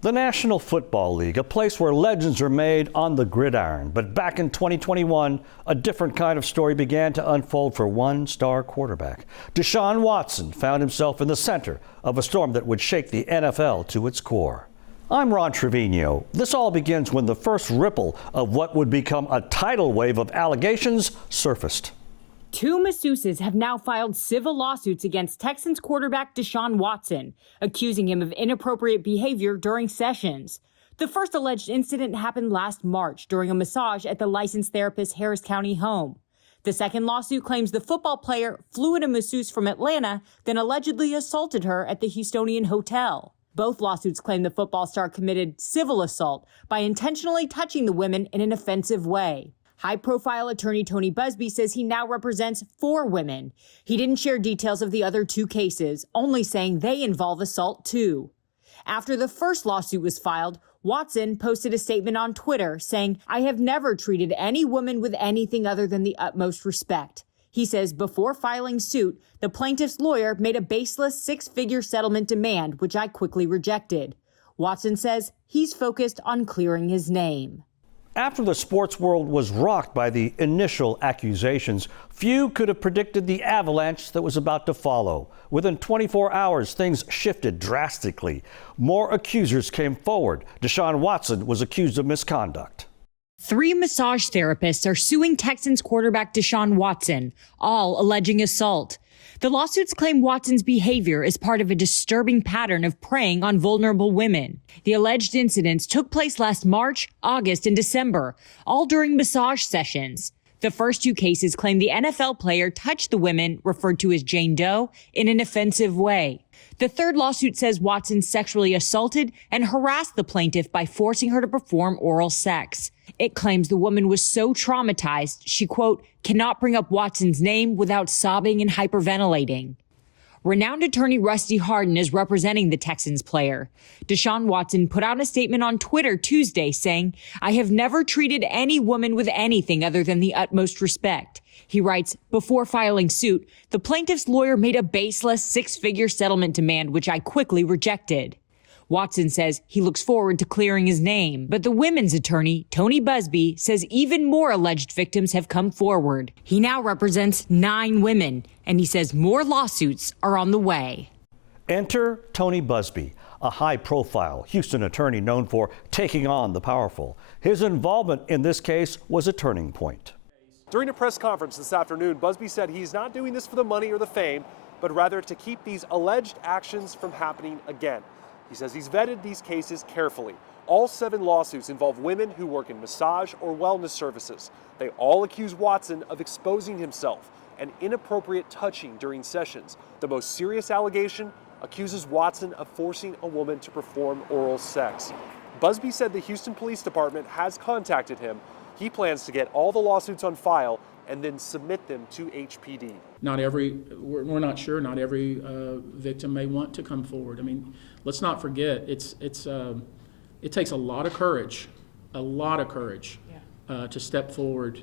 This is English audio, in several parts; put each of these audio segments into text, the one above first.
The National Football League, a place where legends are made on the gridiron. But back in 2021, a different kind of story began to unfold for one star quarterback. Deshaun Watson found himself in the center of a storm that would shake the NFL to its core. I'm Ron Trevino. This all begins when the first ripple of what would become a tidal wave of allegations surfaced. Two masseuses have now filed civil lawsuits against Texans quarterback Deshaun Watson, accusing him of inappropriate behavior during sessions. The first alleged incident happened last March during a massage at the licensed therapist's Harris County home. The second lawsuit claims the football player flew in a masseuse from Atlanta, then allegedly assaulted her at the Houstonian hotel. Both lawsuits claim the football star committed civil assault by intentionally touching the women in an offensive way. High-profile attorney Tony Busby says he now represents 4 women. He didn't share details of the other 2 cases, only saying they involve assault too. After the first lawsuit was filed, Watson posted a statement on Twitter saying, "I have never treated any woman with anything other than the utmost respect." He says before filing suit, the plaintiff's lawyer made a baseless 6-figure settlement demand, which I quickly rejected. Watson says he's focused on clearing his name. After the sports world was rocked by the initial accusations, few could have predicted the avalanche that was about to follow. Within 24 hours, things shifted drastically. More accusers came forward. Deshaun Watson was accused of misconduct. 3 massage therapists are suing Texans quarterback Deshaun Watson, all alleging assault. The lawsuits claim Watson's behavior is part of a disturbing pattern of preying on vulnerable women. The alleged incidents took place last March, August, and December, all during massage sessions. The first 2 cases claim the NFL player touched the women, referred to as Jane Doe, in an offensive way. The third lawsuit says Watson sexually assaulted and harassed the plaintiff by forcing her to perform oral sex. It claims the woman was so traumatized she, quote, cannot bring up Watson's name without sobbing and hyperventilating. Renowned attorney Rusty Hardin is representing the Texans player. Deshaun Watson put out a statement on Twitter Tuesday saying, "I have never treated any woman with anything other than the utmost respect." He writes, before filing suit, the plaintiff's lawyer made a baseless 6-figure settlement demand, which I quickly rejected. Watson says he looks forward to clearing his name, but the women's attorney, Tony Busby, says even more alleged victims have come forward. He now represents 9 women, and he says more lawsuits are on the way. Enter Tony Busby, a high-profile Houston attorney known for taking on the powerful. His involvement in this case was a turning point. During a press conference this afternoon, Busby said he's not doing this for the money or the fame, but rather to keep these alleged actions from happening again. He says he's vetted these cases carefully. All 7 lawsuits involve women who work in massage or wellness services. They all accuse Watson of exposing himself and inappropriate touching during sessions. The most serious allegation accuses Watson of forcing a woman to perform oral sex. Busby said the Houston Police Department has contacted him. He plans to get all the lawsuits on file and then submit them to HPD. We're not sure, not every victim may want to come forward. I mean, let's not forget, it takes a lot of courage, to step forward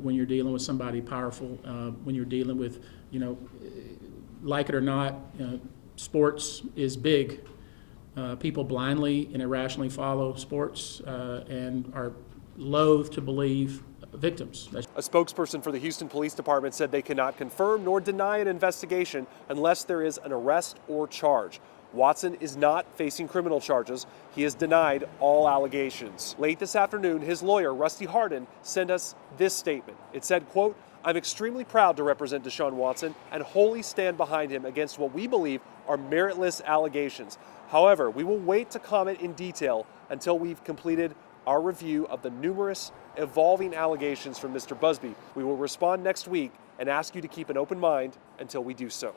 when you're dealing with somebody powerful, when you're dealing with, like it or not, sports is big. People blindly and irrationally follow sports and are loath to believe victims. A spokesperson for the Houston Police Department said they cannot confirm nor deny an investigation unless there is an arrest or charge. Watson is not facing criminal charges. He has denied all allegations. Late this afternoon, his lawyer, Rusty Hardin, sent us this statement. It said, quote, "I'm extremely proud to represent Deshaun Watson and wholly stand behind him against what we believe are meritless allegations. However, we will wait to comment in detail until we've completed our review of the numerous evolving allegations from Mr. Busby. We will respond next week and ask you to keep an open mind until we do so."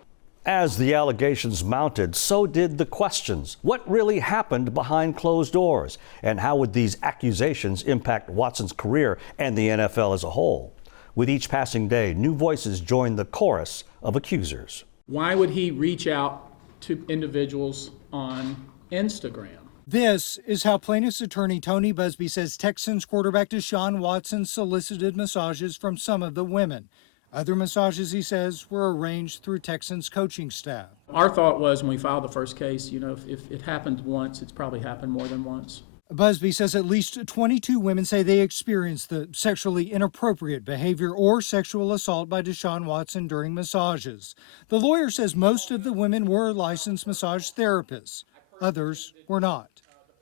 As the allegations mounted, so did the questions. What really happened behind closed doors? And how would these accusations impact Watson's career and the NFL as a whole? With each passing day, new voices join the chorus of accusers. Why would he reach out to individuals on Instagram? This is how plaintiff's attorney Tony Busby says Texans quarterback Deshaun Watson solicited massages from some of the women. Other massages, he says, were arranged through Texans coaching staff. Our thought was when we filed the first case, if it happened once, it's probably happened more than once. Busby says at least 22 women say they experienced the sexually inappropriate behavior or sexual assault by Deshaun Watson during massages. The lawyer says most of the women were licensed massage therapists. Others were not.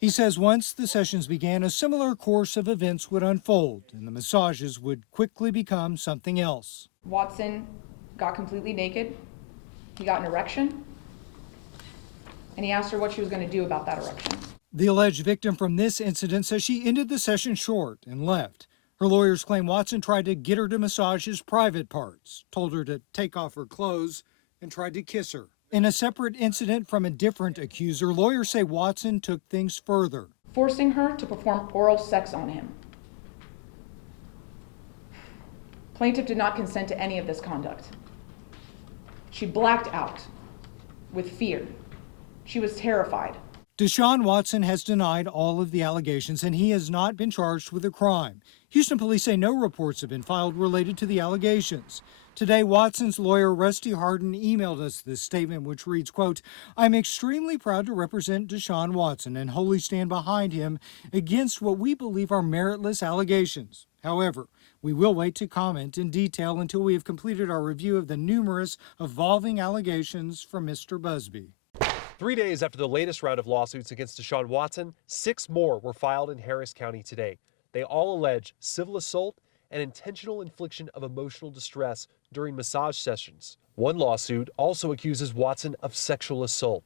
He says once the sessions began, a similar course of events would unfold, and the massages would quickly become something else. Watson got completely naked. He got an erection, and he asked her what she was going to do about that erection. The alleged victim from this incident says she ended the session short and left. Her lawyers claim Watson tried to get her to massage his private parts, told her to take off her clothes, and tried to kiss her. In a separate incident from a different accuser, lawyers say Watson took things further, forcing her to perform oral sex on him. Plaintiff did not consent to any of this conduct. She blacked out with fear. She was terrified. Deshaun Watson has denied all of the allegations, and he has not been charged with a crime. Houston police say no reports have been filed related to the allegations. Today, Watson's lawyer, Rusty Harden, emailed us this statement, which reads, quote, "I'm extremely proud to represent Deshaun Watson and wholly stand behind him against what we believe are meritless allegations. However, we will wait to comment in detail until we have completed our review of the numerous evolving allegations from Mr. Busby." 3 days after the latest round of lawsuits against Deshaun Watson, 6 more were filed in Harris County today. They all allege civil assault and intentional infliction of emotional distress during massage sessions. One lawsuit also accuses Watson of sexual assault.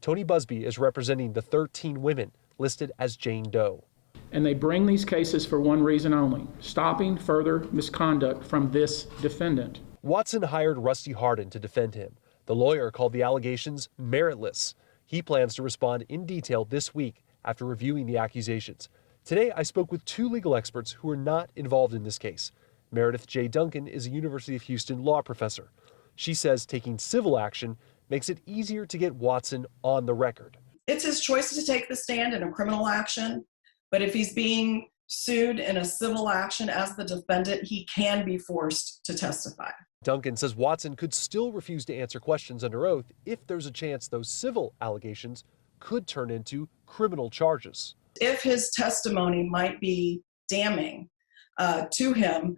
Tony Busby is representing the 13 women listed as Jane Doe. And they bring these cases for one reason only: stopping further misconduct from this defendant. Watson hired Rusty Harden to defend him. The lawyer called the allegations meritless. He plans to respond in detail this week after reviewing the accusations. Today, I spoke with 2 legal experts who are not involved in this case. Meredith J. Duncan is a University of Houston law professor. She says taking civil action makes it easier to get Watson on the record. It's his choice to take the stand in a criminal action, but if he's being sued in a civil action as the defendant, he can be forced to testify. Duncan says Watson could still refuse to answer questions under oath if there's a chance those civil allegations could turn into criminal charges. If his testimony might be damning to him,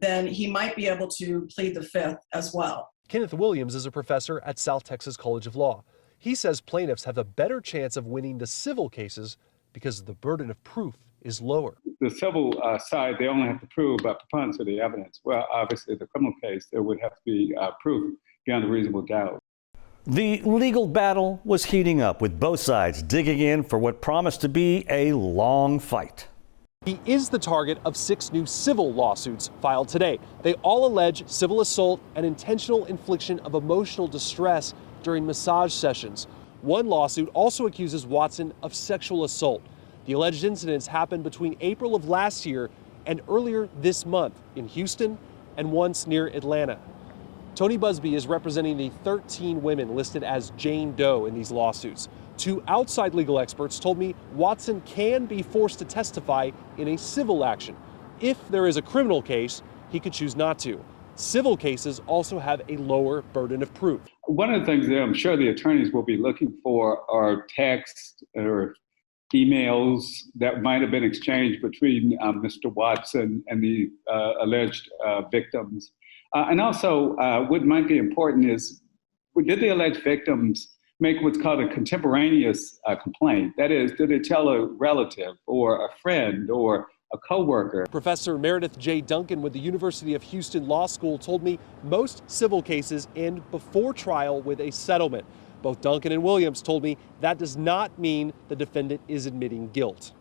then he might be able to plead the fifth as well. Kenneth Williams is a professor at South Texas College of Law. He says plaintiffs have a better chance of winning the civil cases because the burden of proof is lower. The civil side, they only have to prove by preponderance of the evidence. Well, obviously, the criminal case, there would have to be proof beyond a reasonable doubt. The legal battle was heating up, with both sides digging in for what promised to be a long fight. He is the target of 6 new civil lawsuits filed today. They all allege civil assault and intentional infliction of emotional distress during massage sessions. One lawsuit also accuses Watson of sexual assault. The alleged incidents happened between April of last year and earlier this month in Houston and once near Atlanta. Tony Busby is representing the 13 women listed as Jane Doe in these lawsuits. 2 outside legal experts told me Watson can be forced to testify in a civil action. If there is a criminal case, he could choose not to. Civil cases also have a lower burden of proof. One of the things that I'm sure the attorneys will be looking for are texts or emails that might have been exchanged between Mr. Watson and the alleged victims. And also, what might be important is, did the alleged victims make what's called a contemporaneous complaint? That is, did they tell a relative or a friend or a coworker? Professor Meredith J. Duncan with the University of Houston Law School told me most civil cases end before trial with a settlement. Both Duncan and Williams told me that does not mean the defendant is admitting guilt.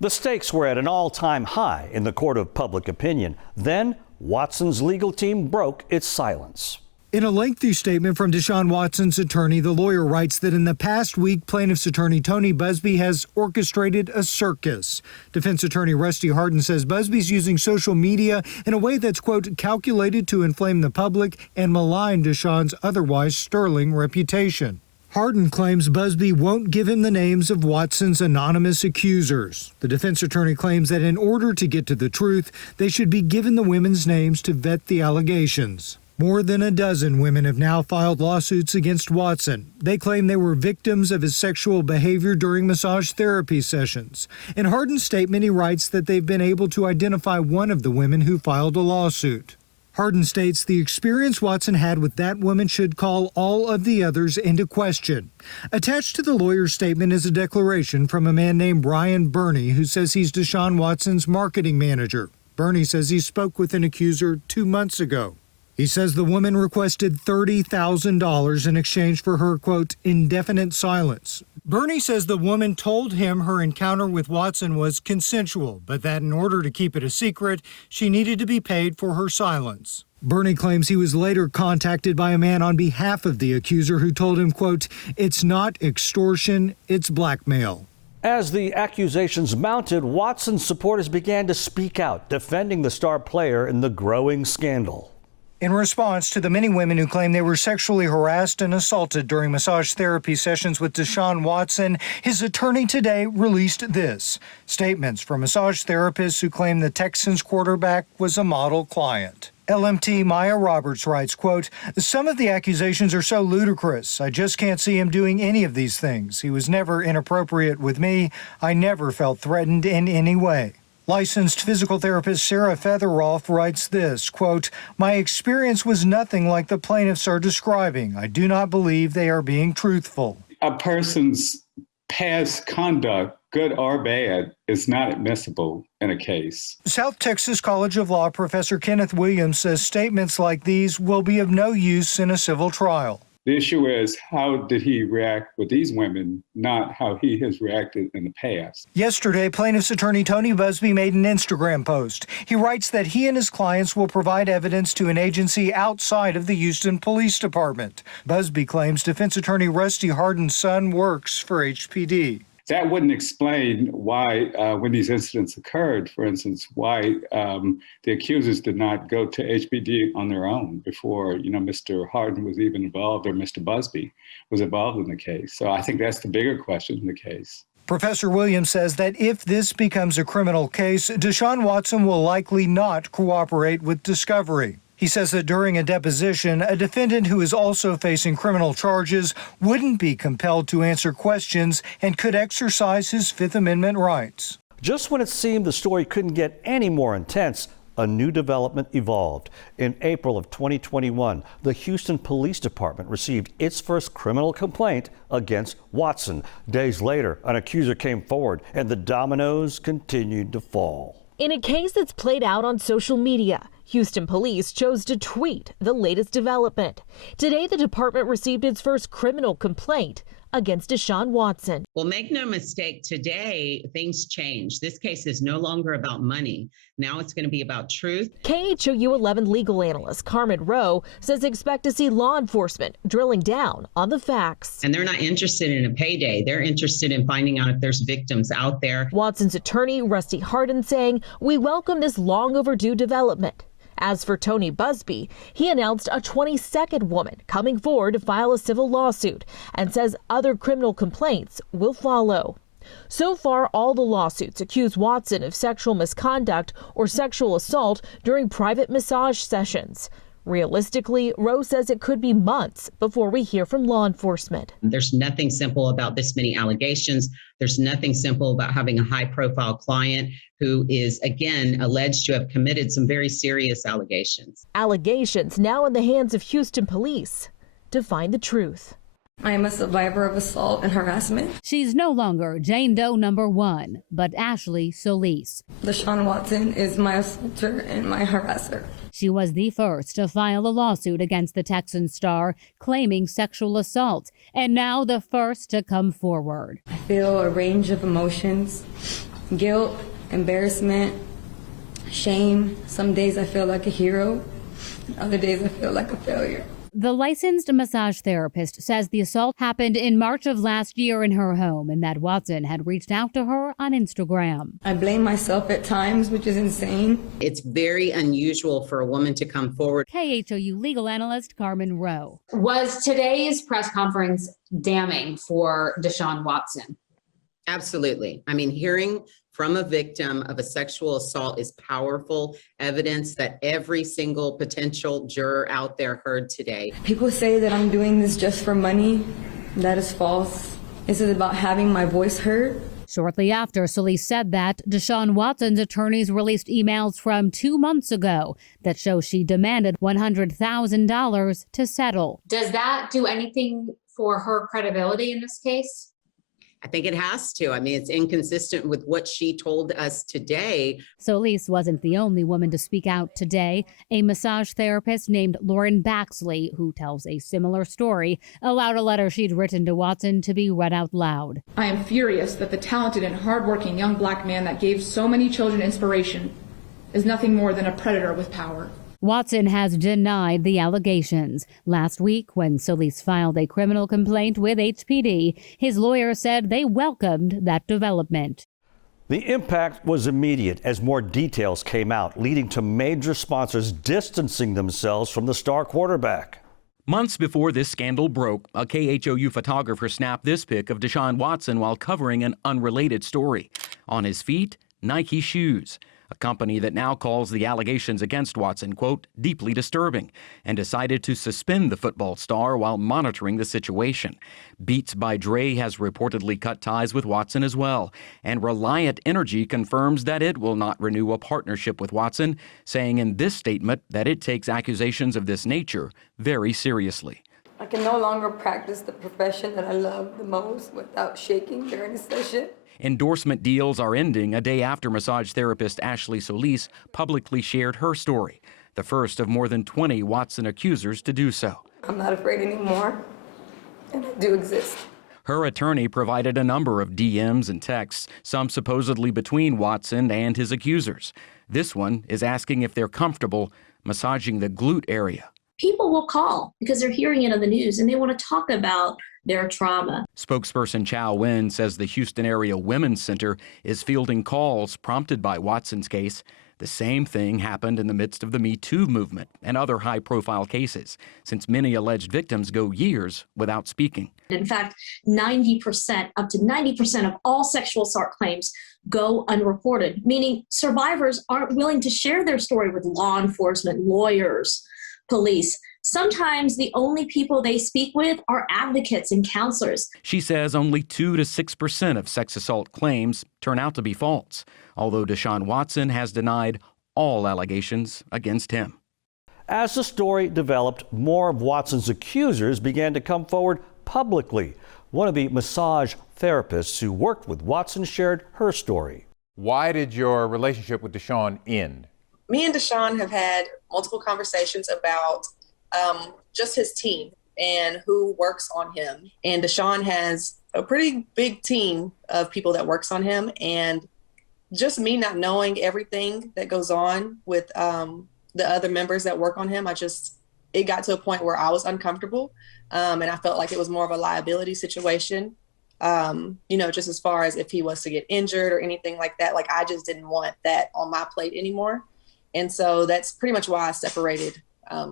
The stakes were at an all-time high in the court of public opinion. Then Watson's legal team broke its silence. In a lengthy statement from Deshaun Watson's attorney, the lawyer writes that in the past week, plaintiff's attorney Tony Busby has orchestrated a circus. Defense attorney Rusty Harden says Busby's using social media in a way that's, quote, calculated to inflame the public and malign Deshaun's otherwise sterling reputation. Hardin claims Busby won't give him the names of Watson's anonymous accusers. The defense attorney claims that in order to get to the truth, they should be given the women's names to vet the allegations. More than a dozen women have now filed lawsuits against Watson. They claim they were victims of his sexual behavior during massage therapy sessions. In Hardin's statement, he writes that they've been able to identify one of the women who filed a lawsuit. Hardin states the experience Watson had with that woman should call all of the others into question. Attached to the lawyer's statement is a declaration from a man named Brian Burney, who says he's Deshaun Watson's marketing manager. Burney says he spoke with an accuser 2 months ago. He says the woman requested $30,000 in exchange for her, quote, indefinite silence. Burney says the woman told him her encounter with Watson was consensual, but that in order to keep it a secret, she needed to be paid for her silence. Burney claims he was later contacted by a man on behalf of the accuser who told him, quote, it's not extortion, it's blackmail. As the accusations mounted, Watson's supporters began to speak out, defending the star player in the growing scandal. In response to the many women who claim they were sexually harassed and assaulted during massage therapy sessions with Deshaun Watson, his attorney today released this. Statements from massage therapists who claim the Texans quarterback was a model client. LMT Maya Roberts writes, quote, some of the accusations are so ludicrous. I just can't see him doing any of these things. He was never inappropriate with me. I never felt threatened in any way. Licensed physical therapist Sarah Featheroff writes this, quote, my experience was nothing like the plaintiffs are describing. I do not believe they are being truthful. A person's past conduct, good or bad, is not admissible in a case. South Texas College of Law professor Kenneth Williams says statements like these will be of no use in a civil trial. The issue is, how did he react with these women, not how he has reacted in the past. Yesterday, plaintiff's attorney Tony Busby made an Instagram post. He writes that he and his clients will provide evidence to an agency outside of the Houston Police Department. Busby claims defense attorney Rusty Hardin's son works for HPD. That wouldn't explain why, when these incidents occurred, for instance, why the accusers did not go to HPD on their own before, Mr. Hardin was even involved or Mr. Busby was involved in the case. So I think that's the bigger question in the case. Professor Williams says that if this becomes a criminal case, Deshaun Watson will likely not cooperate with discovery. He says that during a deposition, a defendant who is also facing criminal charges wouldn't be compelled to answer questions and could exercise his Fifth Amendment rights. Just when it seemed the story couldn't get any more intense, a new development evolved. In April of 2021, the Houston Police Department received its first criminal complaint against Watson. Days later, an accuser came forward and the dominoes continued to fall. In a case that's played out on social media, Houston police chose to tweet the latest development. Today, the department received its first criminal complaint against Deshaun Watson. Well, make no mistake, today things change. This case is no longer about money. Now it's going to be about truth. KHOU 11 legal analyst Carmen Rowe says expect to see law enforcement drilling down on the facts. And they're not interested in a payday. They're interested in finding out if there's victims out there. Watson's attorney, Rusty Hardin, saying, we welcome this long overdue development. As for Tony Busby, he announced a 22nd woman coming forward to file a civil lawsuit and says other criminal complaints will follow. So far, all the lawsuits accuse Watson of sexual misconduct or sexual assault during private massage sessions. Realistically, Rowe says it could be months before we hear from law enforcement. There's nothing simple about this many allegations. There's nothing simple about having a high-profile client who is, again, alleged to have committed some very serious allegations. Allegations now in the hands of Houston police to find the truth. I am a survivor of assault and harassment. She's no longer Jane Doe number 1, but Ashley Solis. Deshaun Watson is my assaulter and my harasser. She was the first to file a lawsuit against the Texans star claiming sexual assault, and now the first to come forward. I feel a range of emotions: guilt, embarrassment, shame. Some days I feel like a hero, other days I feel like a failure. The licensed massage therapist says the assault happened in March of last year in her home and that Watson had reached out to her on Instagram. I blame myself at times, which is insane. It's very unusual for a woman to come forward. KHOU legal analyst Carmen Rowe. Was today's press conference damning for Deshaun Watson? Absolutely. I mean, hearing from a victim of a sexual assault is powerful evidence that every single potential juror out there heard today. People say that I'm doing this just for money. That is false. This is about having my voice heard. Shortly after Solis said that, Deshaun Watson's attorneys released emails from 2 months ago that show she demanded $100,000 to settle. Does that do anything for her credibility in this case? I think it has to. I mean, it's inconsistent with what she told us today. Solis wasn't the only woman to speak out today. A massage therapist named Lauren Baxley, who tells a similar story, allowed a letter she'd written to Watson to be read out loud. I am furious that the talented and hardworking young black man that gave so many children inspiration is nothing more than a predator with power. Watson has denied the allegations. Last week, when Solis filed a criminal complaint with HPD, his lawyer said they welcomed that development. The impact was immediate as more details came out, leading to major sponsors distancing themselves from the star quarterback. Months before this scandal broke, a KHOU photographer snapped this pic of Deshaun Watson while covering an unrelated story. On his feet, Nike shoes. A company that now calls the allegations against Watson, quote, deeply disturbing, and decided to suspend the football star while monitoring the situation. Beats by Dre has reportedly cut ties with Watson as well, and Reliant Energy confirms that it will not renew a partnership with Watson, saying in this statement that it takes accusations of this nature very seriously. I can no longer practice the profession that I love the most without shaking during a session. Endorsement deals are ending a day after massage therapist Ashley Solis publicly shared her story, the first of more than 20 Watson accusers to do so. I'm not afraid anymore, and I do exist. Her attorney provided a number of DMs and texts, some supposedly between Watson and his accusers. This one is asking if they're comfortable massaging the glute area. People will call because they're hearing it on the news and they want to talk about their trauma. Spokesperson Chow Win says the Houston Area Women's Center is fielding calls prompted by Watson's case. The same thing happened in the midst of the Me Too movement and other high-profile cases, since many alleged victims go years without speaking. In fact, 90%, up to 90% of all sexual assault claims go unreported, meaning survivors aren't willing to share their story with law enforcement, lawyers, police. Sometimes the only people they speak with are advocates and counselors. She says only 2 to 6% of sex assault claims turn out to be false, although Deshaun Watson has denied all allegations against him. As the story developed, more of Watson's accusers began to come forward publicly. One of the massage therapists who worked with Watson shared her story. Why did your relationship with Deshaun end? Me and Deshaun have had multiple conversations about just his team and who works on him. And Deshaun has a pretty big team of people that works on him. And just me not knowing everything that goes on with the other members that work on him, it got to a point where I was uncomfortable. And I felt like it was more of a liability situation. Just as far as if he was to get injured or anything like that, like I just didn't want that on my plate anymore. And so that's pretty much why I separated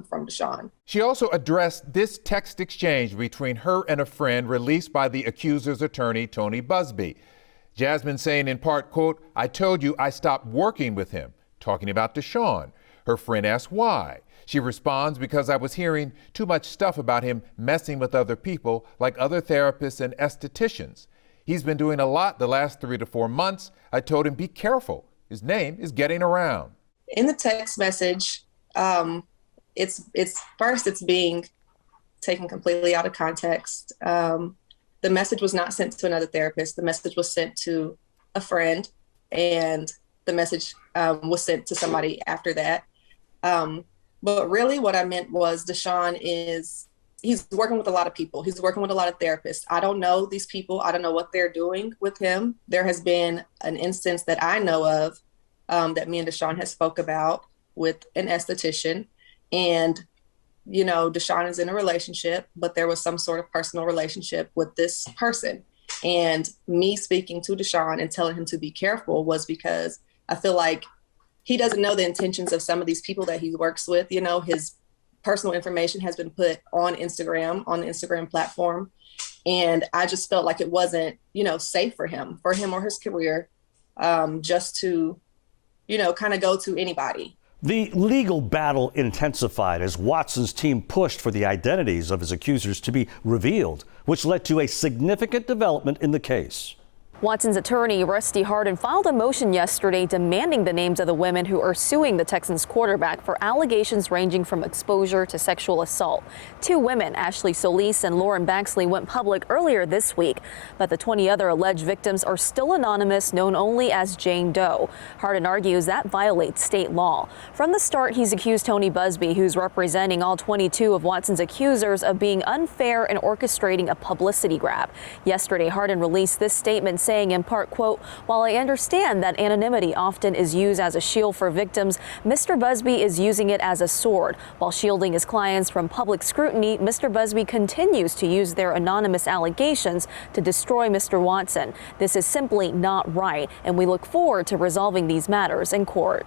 from Deshaun. She also addressed this text exchange between her and a friend released by the accuser's attorney, Tony Busby. Jasmine saying in part, quote, "I told you I stopped working with him," talking about Deshaun. Her friend asks why. She responds, "Because I was hearing too much stuff about him messing with other people like other therapists and estheticians. He's been doing a lot the last 3 to 4 months. I told him, be careful. His name is getting around." In the text message, it's being taken completely out of context. The message was not sent to another therapist. The message was sent to a friend, and the message was sent to somebody after that. But really what I meant was Deshaun he's working with a lot of people. He's working with a lot of therapists. I don't know these people. I don't know what they're doing with him. There has been an instance that I know of that me and Deshaun has spoke about with an esthetician. And Deshaun is in a relationship, but there was some sort of personal relationship with this person. And me speaking to Deshaun and telling him to be careful was because I feel like he doesn't know the intentions of some of these people that he works with. His personal information has been put on Instagram, on the Instagram platform. And I just felt like it wasn't, safe for him or his career, just to, kind of go to anybody. The legal battle intensified as Watson's team pushed for the identities of his accusers to be revealed, which led to a significant development in the case. Watson's attorney, Rusty Hardin, filed a motion yesterday demanding the names of the women who are suing the Texans quarterback for allegations ranging from exposure to sexual assault. 2 women, Ashley Solis and Lauren Baxley, went public earlier this week, but the 20 other alleged victims are still anonymous, known only as Jane Doe. Hardin argues that violates state law. From the start, he's accused Tony Busby, who's representing all 22 of Watson's accusers, of being unfair and orchestrating a publicity grab. Yesterday, Hardin released this statement saying in part, quote, "While I understand that anonymity often is used as a shield for victims, Mr. Busby is using it as a sword. While shielding his clients from public scrutiny, Mr. Busby continues to use their anonymous allegations to destroy Mr. Watson. This is simply not right, and we look forward to resolving these matters in court."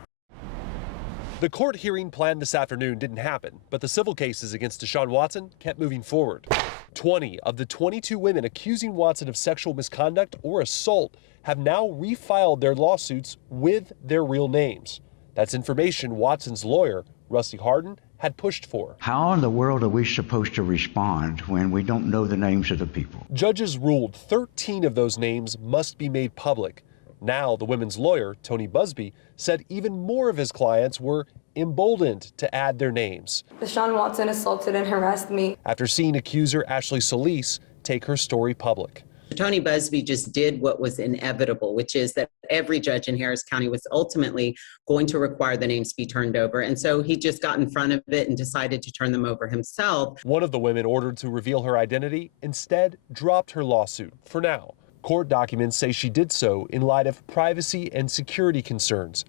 The court hearing planned this afternoon didn't happen, but the civil cases against Deshaun Watson kept moving forward. 20 of the 22 women accusing Watson of sexual misconduct or assault have now refiled their lawsuits with their real names. That's information Watson's lawyer, Rusty Hardin, had pushed for. How in the world are we supposed to respond when we don't know the names of the people? Judges ruled 13 of those names must be made public. Now, the women's lawyer, Tony Busby, said even more of his clients were emboldened to add their names. Deshaun Watson assaulted and harassed me. After seeing accuser Ashley Solis take her story public. Tony Busby just did what was inevitable, which is that every judge in Harris County was ultimately going to require the names be turned over. And so he just got in front of it and decided to turn them over himself. One of the women ordered to reveal her identity instead dropped her lawsuit for now. Court documents say she did so in light of privacy and security concerns.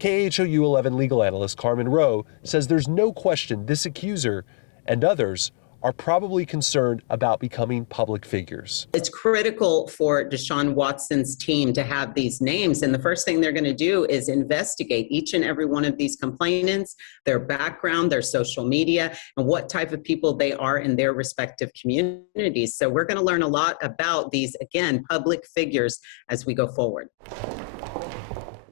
KHOU 11 legal analyst Carmen Rowe says there's no question this accuser and others are probably concerned about becoming public figures. It's critical for Deshaun Watson's team to have these names, and the first thing they're going to do is investigate each and every one of these complainants, their background, their social media, and what type of people they are in their respective communities. So we're going to learn a lot about these, again, public figures as we go forward.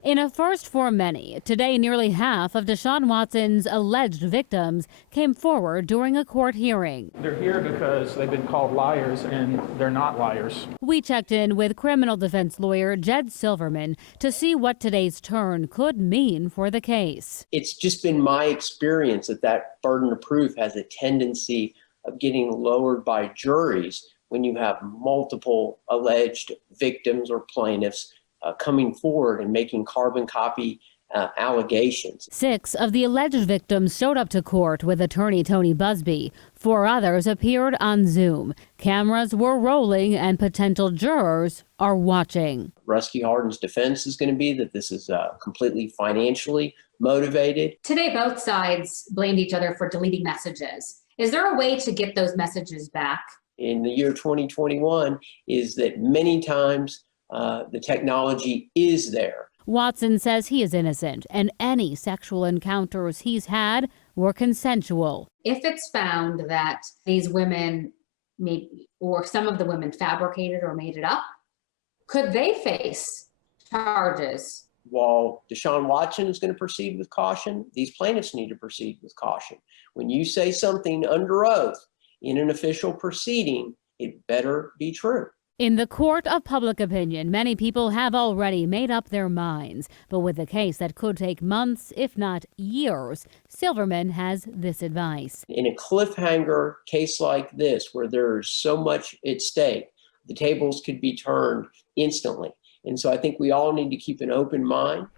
In a first for many, today nearly half of Deshaun Watson's alleged victims came forward during a court hearing. They're here because they've been called liars, and they're not liars. We checked in with criminal defense lawyer Jed Silverman to see what today's turn could mean for the case. It's just been my experience that burden of proof has a tendency of getting lowered by juries when you have multiple alleged victims or plaintiffs coming forward and making carbon copy allegations. 6 of the alleged victims showed up to court with attorney Tony Busby. 4 others appeared on Zoom. Cameras were rolling and potential jurors are watching. Rusty Hardin's defense is going to be that this is completely financially motivated. Today, both sides blamed each other for deleting messages. Is there a way to get those messages back? In the year 2021 is that many times the technology is there. Watson says he is innocent and any sexual encounters he's had were consensual. If it's found that these women or some of the women fabricated or made it up, could they face charges? While Deshaun Watson is going to proceed with caution, these plaintiffs need to proceed with caution. When you say something under oath in an official proceeding, it better be true. In the court of public opinion, many people have already made up their minds. But with a case that could take months, if not years, Silverman has this advice. In a cliffhanger case like this, where there's so much at stake, the tables could be turned instantly. And so I think we all need to keep an open mind.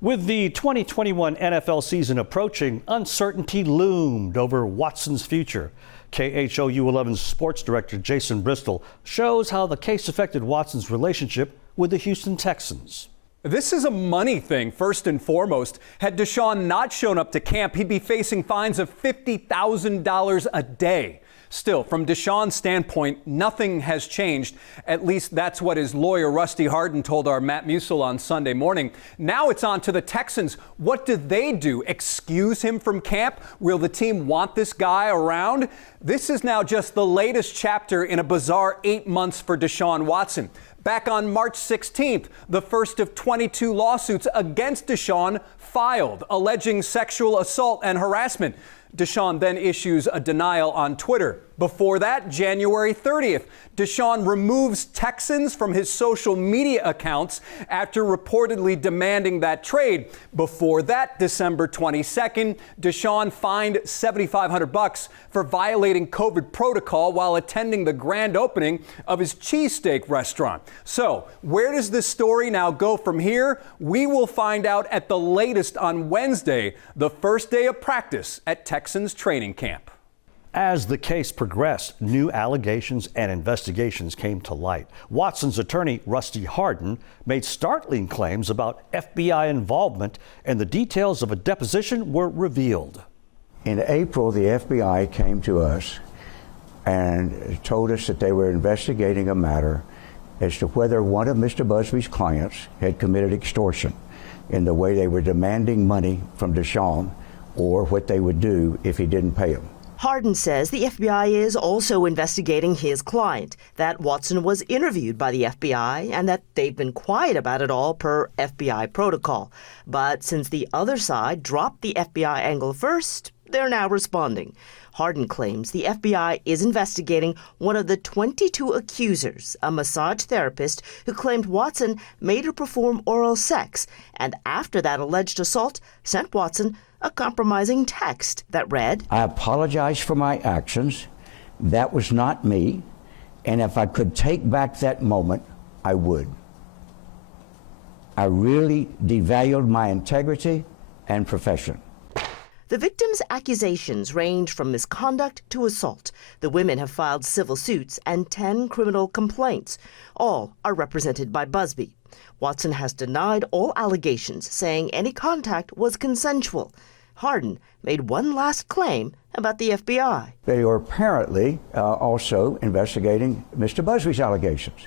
With the 2021 NFL season approaching, uncertainty loomed over Watson's future. KHOU 11's sports director Jason Bristol shows how the case affected Watson's relationship with the Houston Texans. This is a money thing, first and foremost. Had Deshaun not shown up to camp, he'd be facing fines of $50,000 a day. Still, from Deshaun's standpoint, nothing has changed. At least that's what his lawyer, Rusty Hardin, told our Matt Musil on Sunday morning. Now it's on to the Texans. What did they do? Excuse him from camp? Will the team want this guy around? This is now just the latest chapter in a bizarre 8 months for Deshaun Watson. Back on March 16th, the first of 22 lawsuits against Deshaun filed, alleging sexual assault and harassment. Deshaun then issues a denial on Twitter. Before that, January 30th, Deshaun removes Texans from his social media accounts after reportedly demanding that trade. Before that, December 22nd, Deshaun fined $7,500 for violating COVID protocol while attending the grand opening of his cheesesteak restaurant. So, where does this story now go from here? We will find out at the latest on Wednesday, the first day of practice at Texans training camp. As the case progressed, new allegations and investigations came to light. Watson's attorney, Rusty Hardin, made startling claims about FBI involvement, and the details of a deposition were revealed. In April, the FBI came to us and told us that they were investigating a matter as to whether one of Mr. Busby's clients had committed extortion in the way they were demanding money from Deshaun or what they would do if he didn't pay them. Hardin says the FBI is also investigating his client, that Watson was interviewed by the FBI, and that they've been quiet about it all per FBI protocol. But since the other side dropped the FBI angle first, they're now responding. Hardin claims the FBI is investigating one of the 22 accusers, a massage therapist who claimed Watson made her perform oral sex, and after that alleged assault, sent Watson a compromising text that read, I apologize for my actions. That was not me. And if I could take back that moment, I would. I really devalued my integrity and profession. The victims' accusations range from misconduct to assault. The women have filed civil suits and 10 criminal complaints. All are represented by Busby. Watson has denied all allegations, saying any contact was consensual. Hardin made one last claim about the FBI. They are apparently also investigating Mr. Busby's allegations.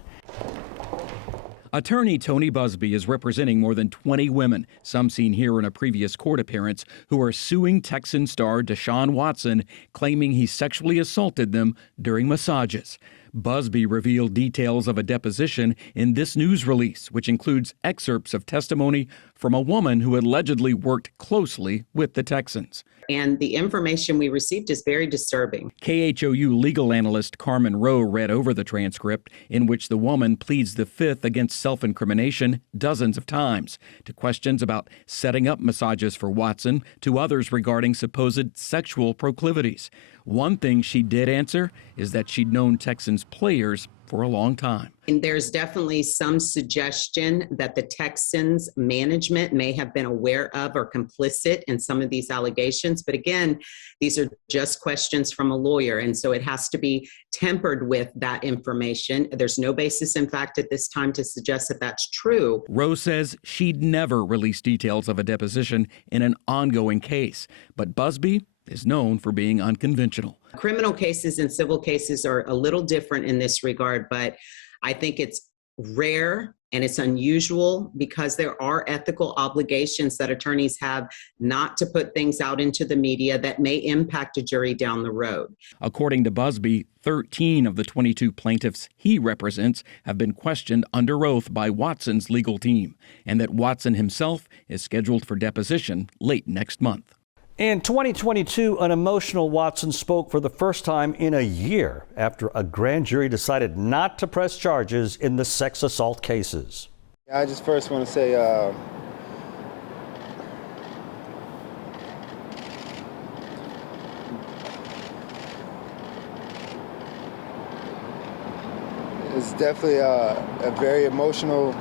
Attorney Tony Busby is representing more than 20 women, some seen here in a previous court appearance, who are suing Texan star Deshaun Watson, claiming he sexually assaulted them during massages. Busby revealed details of a deposition in this news release, which includes excerpts of testimony from a woman who allegedly worked closely with the Texans. And the information we received is very disturbing. KHOU legal analyst Carmen Rowe read over the transcript in which the woman pleads the fifth against self-incrimination dozens of times, to questions about setting up massages for Watson, to others regarding supposed sexual proclivities. One thing she did answer is that she'd known Texans players for a long time. And there's definitely some suggestion that the Texans management may have been aware of or complicit in some of these allegations. But again, these are just questions from a lawyer. And so it has to be tempered with that information. There's no basis, in fact, at this time to suggest that that's true. Rose says she'd never release details of a deposition in an ongoing case. But Busby is known for being unconventional. Criminal cases and civil cases are a little different in this regard, but I think it's rare and it's unusual because there are ethical obligations that attorneys have not to put things out into the media that may impact a jury down the road. According to Busby, 13 of the 22 plaintiffs he represents have been questioned under oath by Watson's legal team, and that Watson himself is scheduled for deposition late next month. In 2022, an emotional Watson spoke for the first time in a year after a grand jury decided not to press charges in the sex assault cases. I just first want to say it's definitely a very emotional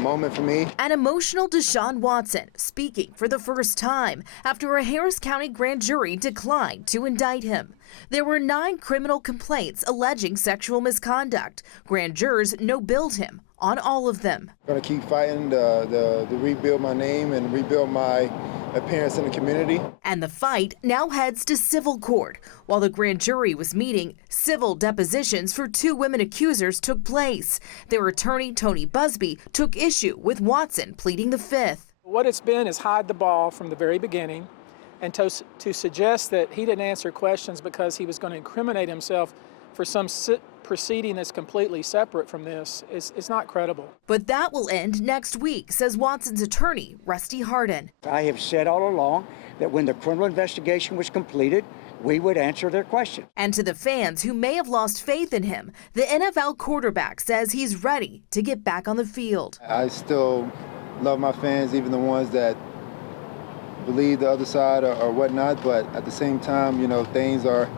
moment for me. An emotional Deshaun Watson speaking for the first time after a Harris County grand jury declined to indict him. There were 9 criminal complaints alleging sexual misconduct. Grand jurors no-billed him on all of them. I'm going to keep fighting to rebuild my name and rebuild my appearance in the community. And the fight now heads to civil court. While the grand jury was meeting, civil depositions for 2 women accusers took place. Their attorney, Tony Busby, took issue with Watson pleading the Fifth. What it's been is hide the ball from the very beginning, and to suggest that he didn't answer questions because he was going to incriminate himself for some proceeding that's completely separate from this is not credible. But that will end next week, says Watson's attorney, Rusty Hardin. I have said all along that when the criminal investigation was completed, we would answer their questions. And to the fans who may have lost faith in him, the NFL quarterback says he's ready to get back on the field. I still love my fans, even the ones that believe the other side or whatnot, but at the same time, things are,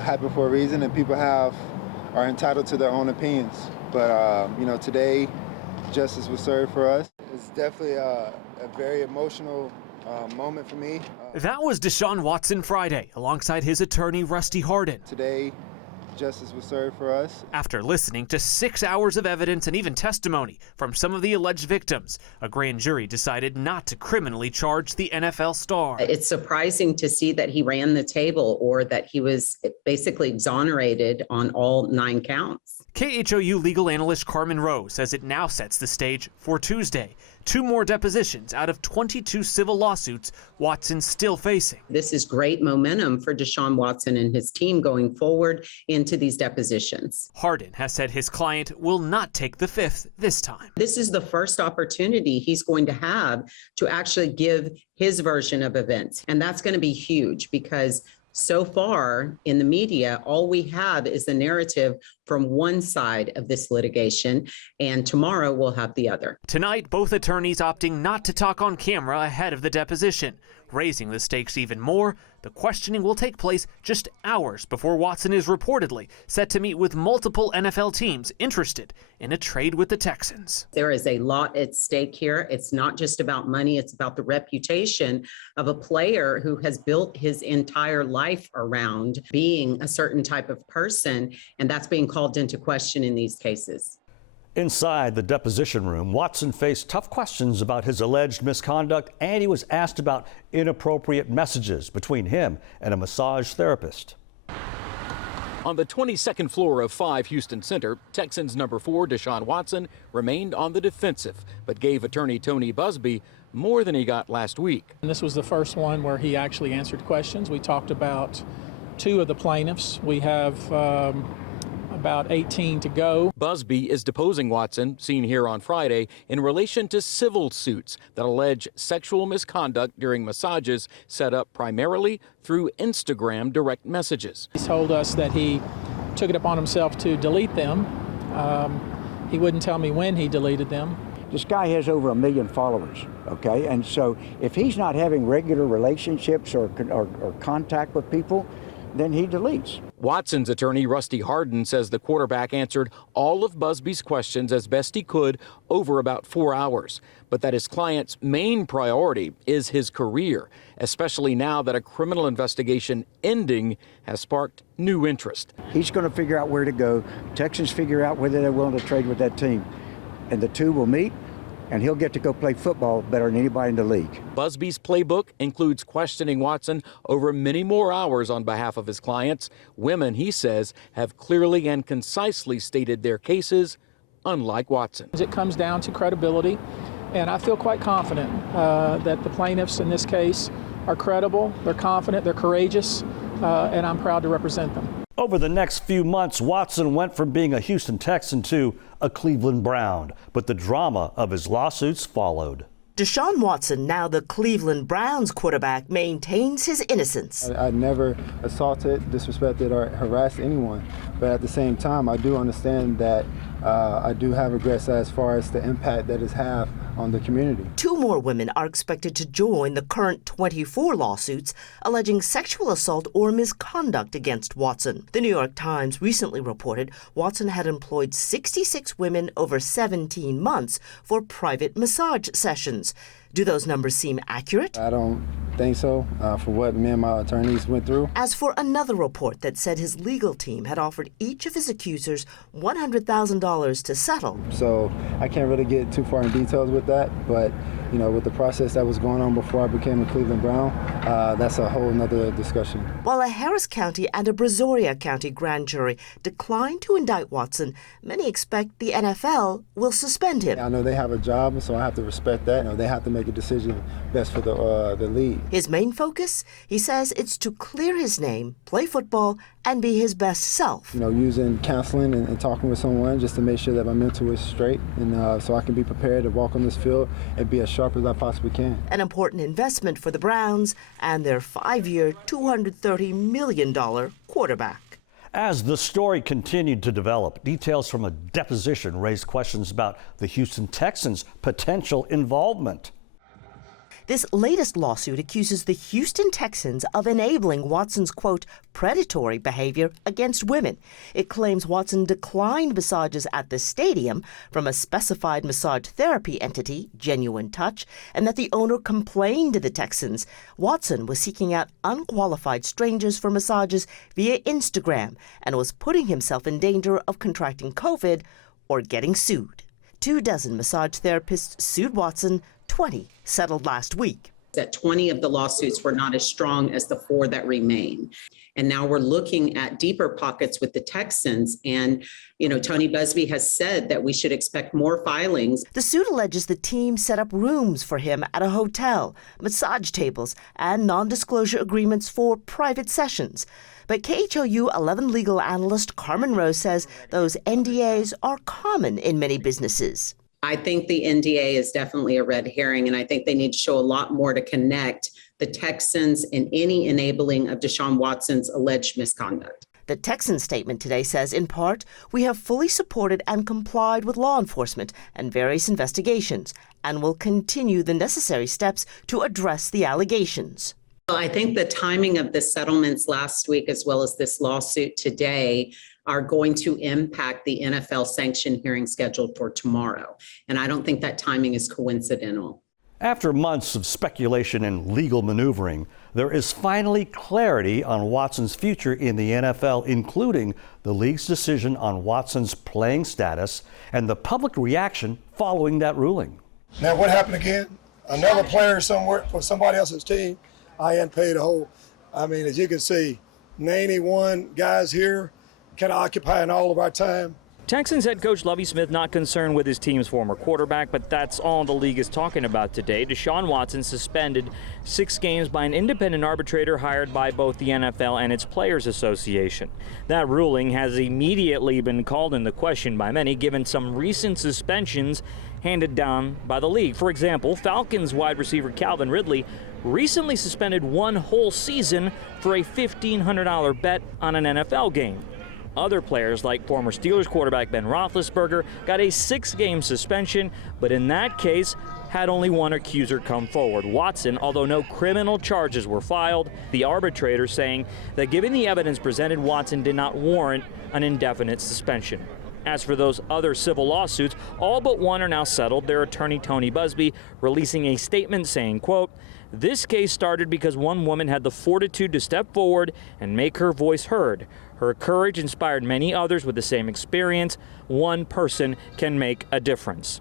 happen for a reason, and people are entitled to their own opinions. But, today, justice was served for us. It's definitely a very emotional moment for me. That was Deshaun Watson Friday, alongside his attorney, Rusty Hardin. Today, justice was served for us. After listening to 6 hours of evidence and even testimony from some of the alleged victims, a grand jury decided not to criminally charge the NFL star. It's surprising to see that he ran the table, or that he was basically exonerated on all 9 counts. KHOU legal analyst Carmen Rowe says it now sets the stage for Tuesday. 2 more depositions out of 22 civil lawsuits Watson's still facing. This is great momentum for Deshaun Watson and his team going forward into these depositions. Hardin has said his client will not take the Fifth this time. This is the first opportunity he's going to have to actually give his version of events. And that's going to be huge, because so far in the media, all we have is the narrative from one side of this litigation, and tomorrow we'll have the other. Tonight, both attorneys opting not to talk on camera ahead of the deposition. Raising the stakes even more, the questioning will take place just hours before Watson is reportedly set to meet with multiple NFL teams interested in a trade with the Texans. There is a lot at stake here. It's not just about money, it's about the reputation of a player who has built his entire life around being a certain type of person, and that's being called into question in these cases. Inside the deposition room, Watson faced tough questions about his alleged misconduct, and he was asked about inappropriate messages between him and a massage therapist. On the 22nd floor of 5 Houston Center, Texans number 4 Deshaun Watson remained on the defensive, but gave attorney Tony Busby more than he got last week. And this was the first one where he actually answered questions. We talked about 2 of the plaintiffs. We have about 18 to go. Busby is deposing Watson, seen here on Friday, in relation to civil suits that allege sexual misconduct during massages set up primarily through Instagram direct messages. He told us that he took it upon himself to delete them. He wouldn't tell me when he deleted them. This guy has over 1 million followers, okay? And so if he's not having regular relationships or contact with people, then he deletes. Watson's attorney, Rusty Hardin, says the quarterback answered all of Busby's questions as best he could over about 4 hours, but that his client's main priority is his career, especially now that a criminal investigation ending has sparked new interest. He's going to figure out where to go. Texans figure out whether they're willing to trade with that team, and the 2 will meet, and he'll get to go play football better than anybody in the league. Busby's playbook includes questioning Watson over many more hours on behalf of his clients. Women, he says, have clearly and concisely stated their cases, unlike Watson. It comes down to credibility, and I feel quite confident that the plaintiffs in this case are credible, they're confident, they're courageous, and I'm proud to represent them. Over the next few months, Watson went from being a Houston Texan to a Cleveland Brown, but the drama of his lawsuits followed. Deshaun Watson, now the Cleveland Browns quarterback, maintains his innocence. I never assaulted, disrespected, or harassed anyone, but at the same time, I do understand that I do have regrets as far as the impact that it's had on the community. 2 more women are expected to join the current 24 lawsuits alleging sexual assault or misconduct against Watson. The New York Times recently reported Watson had employed 66 women over 17 months for private massage sessions. Do those numbers seem accurate? I don't think so, for what me and my attorneys went through. As for another report that said his legal team had offered each of his accusers $100,000 to settle. So I can't really get too far in details with that, but you know, with the process that was going on before I became a Cleveland Brown, that's a whole nother discussion. While a Harris County and a Brazoria County grand jury declined to indict Watson, many expect the NFL will suspend him. I know they have a job, so I have to respect that. You know, they have to make a decision best for the league. His main focus, he says, it's to clear his name, play football, and be his best self. You know, using counseling and talking with someone just to make sure that my mental is straight, and so I can be prepared to walk on this field and be as sharp as I possibly can. An important investment for the Browns and their 5-year, $230 million quarterback. As the story continued to develop, details from a deposition raised questions about the Houston Texans' potential involvement. This latest lawsuit accuses the Houston Texans of enabling Watson's, quote, predatory behavior against women. It claims Watson declined massages at the stadium from a specified massage therapy entity, Genuine Touch, and that the owner complained to the Texans. Watson was seeking out unqualified strangers for massages via Instagram and was putting himself in danger of contracting COVID or getting sued. 24 massage therapists sued Watson. 20 settled last week. That 20 of the lawsuits were not as strong as the 4 that remain. And now we're looking at deeper pockets with the Texans. And, you know, Tony Busby has said that we should expect more filings. The suit alleges the team set up rooms for him at a hotel, massage tables, and non-disclosure agreements for private sessions. But KHOU 11 legal analyst Carmen Rose says those NDAs are common in many businesses. I think the NDA is definitely a red herring, and I think they need to show a lot more to connect the Texans and any enabling of Deshaun Watson's alleged misconduct. The Texans statement today says, in part, we have fully supported and complied with law enforcement and various investigations and will continue the necessary steps to address the allegations. Well, I think the timing of the settlements last week as well as this lawsuit today are going to impact the NFL sanction hearing scheduled for tomorrow. And I don't think that timing is coincidental. After months of speculation and legal maneuvering, there is finally clarity on Watson's future in the NFL, including the league's decision on Watson's playing status and the public reaction following that ruling. Now, what happened again? Another player somewhere for somebody else's team. I hadn't paid a whole. I mean, as you can see, 91 guys here, kind of occupying all of our time. Texans head coach Lovie Smith not concerned with his team's former quarterback, but that's all the league is talking about today. Deshaun Watson suspended 6 games by an independent arbitrator hired by both the NFL and its Players Association. That ruling has immediately been called into question by many, given some recent suspensions handed down by the league. For example, Falcons wide receiver Calvin Ridley recently suspended 1 whole season for a $1,500 bet on an NFL game. Other players, like former Steelers quarterback Ben Roethlisberger, got a 6-game suspension, but in that case, had only one accuser come forward, Watson, although no criminal charges were filed. The arbitrator saying that given the evidence presented, Watson did not warrant an indefinite suspension. As for those other civil lawsuits, all but one are now settled. Their attorney, Tony Busby, releasing a statement saying, quote, "This case started because one woman had the fortitude to step forward and make her voice heard. Her courage inspired many others with the same experience. One person can make a difference."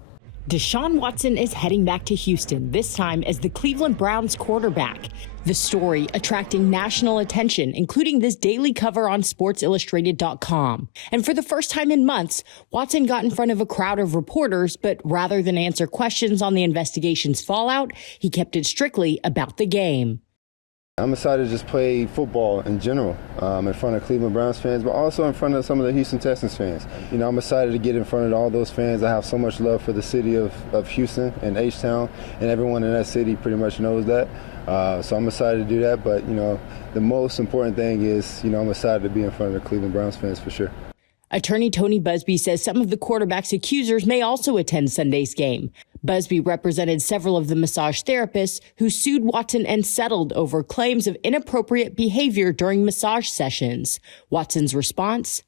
Deshaun Watson is heading back to Houston, this time as the Cleveland Browns quarterback. The story attracting national attention, including this daily cover on SportsIllustrated.com. And for the first time in months, Watson got in front of a crowd of reporters, but rather than answer questions on the investigation's fallout, he kept it strictly about the game. I'm excited to just play football in general in front of Cleveland Browns fans, but also in front of some of the Houston Texans fans. You know, I'm excited to get in front of all those fans. I have so much love for the city of Houston and H-Town, and everyone in that city pretty much knows that. So I'm excited to do that, but, you know, the most important thing is, you know, I'm excited to be in front of the Cleveland Browns fans for sure. Attorney Tony Busby says some of the quarterback's accusers may also attend Sunday's game. Busby represented several of the massage therapists who sued Watson and settled over claims of inappropriate behavior during massage sessions. Watson's response?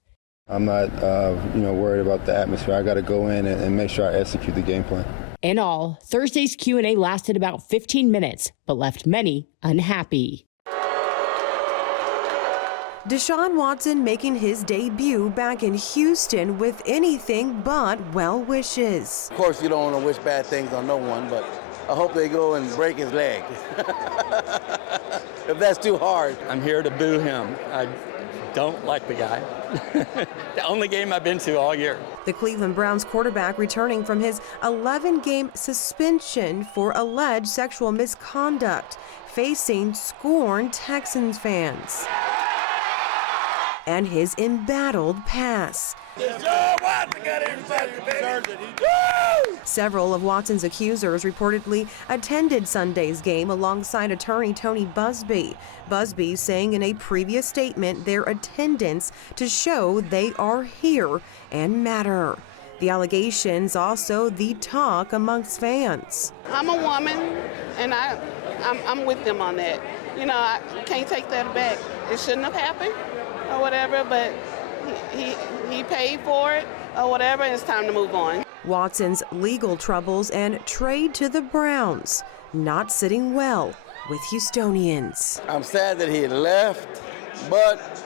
I'm not, worried about the atmosphere. I got to go in and make sure I execute the game plan. In all, Thursday's Q&A lasted about 15 minutes, but left many unhappy. Deshaun Watson making his debut back in Houston with anything but well wishes. Of course, you don't want to wish bad things on no one, but I hope they go and break his leg. If that's too hard. I'm here to boo him. I don't like the guy. The only game I've been to all year. The Cleveland Browns quarterback returning from his 11-game suspension for alleged sexual misconduct, facing scorned Texans fans. And his embattled pass. Several of Watson's accusers reportedly attended Sunday's game alongside attorney Tony Busby. Busby saying in a previous statement their attendance to show they are here and matter. The allegations also the talk amongst fans. I'm a woman, and I'm with them on that. I can't take that back. It shouldn't have happened or whatever, but he paid for it or whatever, and it's time to move on. Watson's legal troubles and trade to the Browns not sitting well with Houstonians. I'm sad that he left, but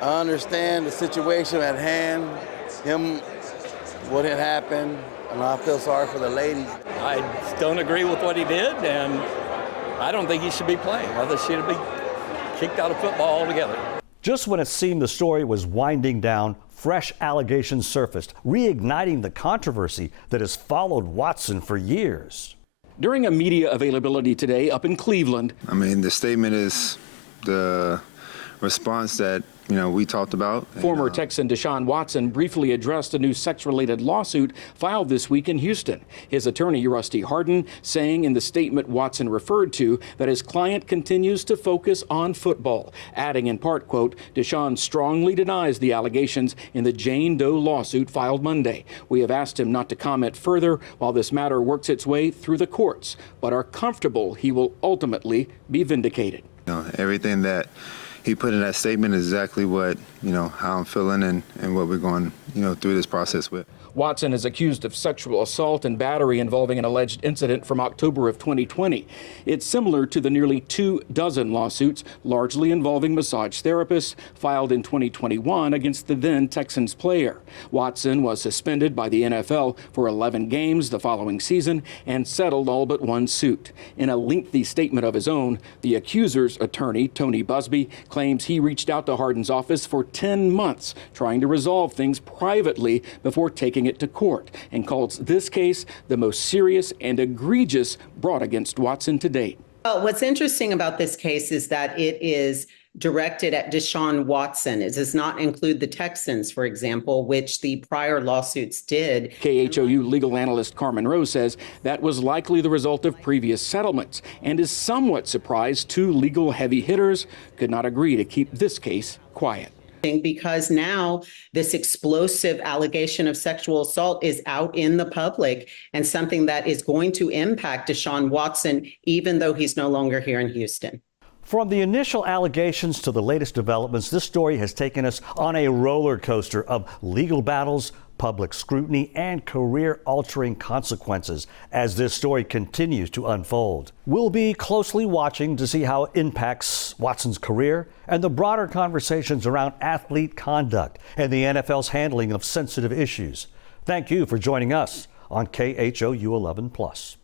I understand the situation at hand, what had happened, and I feel sorry for the ladies. I don't agree with what he did, and I don't think he should be playing. I think he should be kicked out of football altogether. Just when it seemed the story was winding down, fresh allegations surfaced, reigniting the controversy that has followed Watson for years. During a media availability today up in Cleveland. The statement is the response that we talked about. Former Texan Deshaun Watson briefly addressed a new sex-related lawsuit filed this week in Houston. His attorney, Rusty Hardin, saying in the statement Watson referred to that his client continues to focus on football, adding in part, quote, Deshaun strongly denies the allegations in the Jane Doe lawsuit filed Monday. We have asked him not to comment further while this matter works its way through the courts, but are comfortable he will ultimately be vindicated. Everything that he put in that statement is exactly what, how I'm feeling and what we're going, through this process with. Watson is accused of sexual assault and battery involving an alleged incident from October of 2020. It's similar to the nearly 24 lawsuits, largely involving massage therapists, filed in 2021 against the then Texans player. Watson was suspended by the NFL for 11 games the following season and settled all but one suit. In a lengthy statement of his own, the accuser's attorney, Tony Busby, claims he reached out to Hardin's office for 10 months trying to resolve things privately before taking it to court, and calls this case the most serious and egregious brought against Watson to date. Well, what's interesting about this case is that it is directed at Deshaun Watson. It does not include the Texans, for example, which the prior lawsuits did. KHOU legal analyst Carmen Rose says that was likely the result of previous settlements and is somewhat surprised two legal heavy hitters could not agree to keep this case quiet. Because now this explosive allegation of sexual assault is out in the public and something that is going to impact Deshaun Watson, even though he's no longer here in Houston. From the initial allegations to the latest developments, this story has taken us on a roller coaster of legal battles, public scrutiny, and career-altering consequences as this story continues to unfold. We'll be closely watching to see how it impacts Watson's career and the broader conversations around athlete conduct and the NFL's handling of sensitive issues. Thank you for joining us on KHOU 11+.